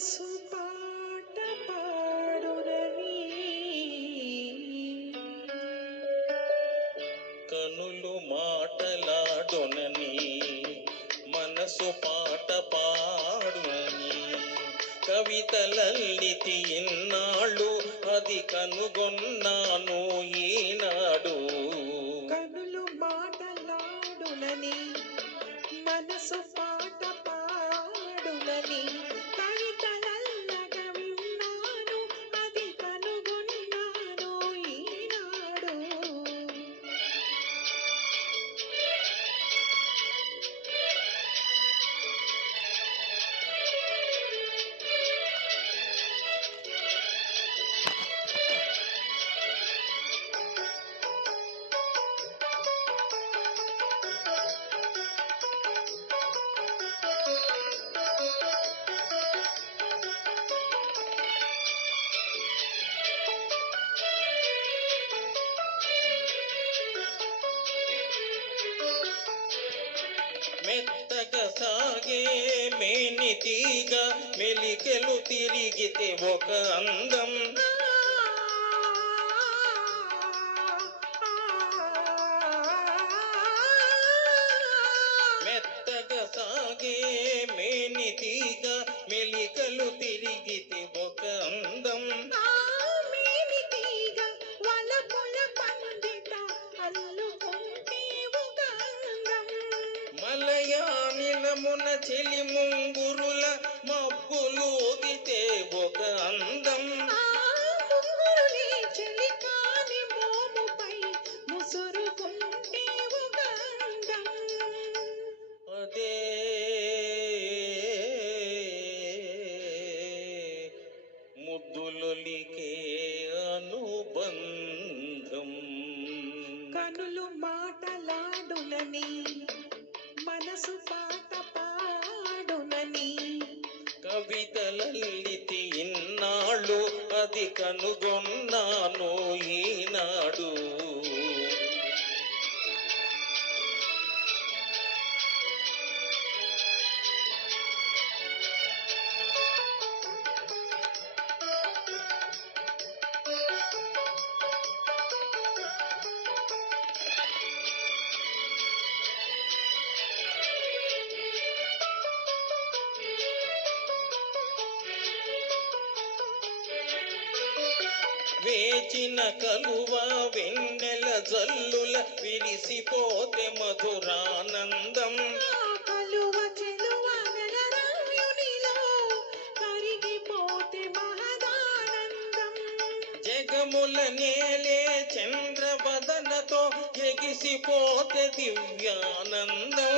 మనసు పాట పాడునని కనులు మాటలాడునని మనసు పాట పాడునని కవితలల్లితి ఇన్నాళ్ళు అది కనుగొన్నాను ఈనాడు. కనులు మాటలాడునని మనసు పాట పాడునని కవితలల్లగా విన్నాను అది కనుగొన్నాను ఈనాడు. మెత్తగా సాగే మేని తీగ మెలికెలు తిరిగితే ఒక అందం. మెత్తగా సాగే మేని తీగ మెలికలు తిరిగితే ఒక అందం. మలయానిలమున చెలి ముంగురుల మబ్బులు ఊదితే ఒక అందం. అదే ముద్దులొలికే అనుబంధం. కనులు మాటలాడునని మనసు పాట పాడునని కవితలల్లితి ఇన్నాళ్ళు అది కనుగొన్నాను ఈనాడు. వేచిన కలువ వెన్నెల జల్లుల విరిసిపోతే మధురానందం. కలువ చెలువ నరరాయునిలో కరిగిపోతే మహదానందం. జగముల నేలే చంద్రవదనతో ఎగిసిపోతే దివ్యానందం.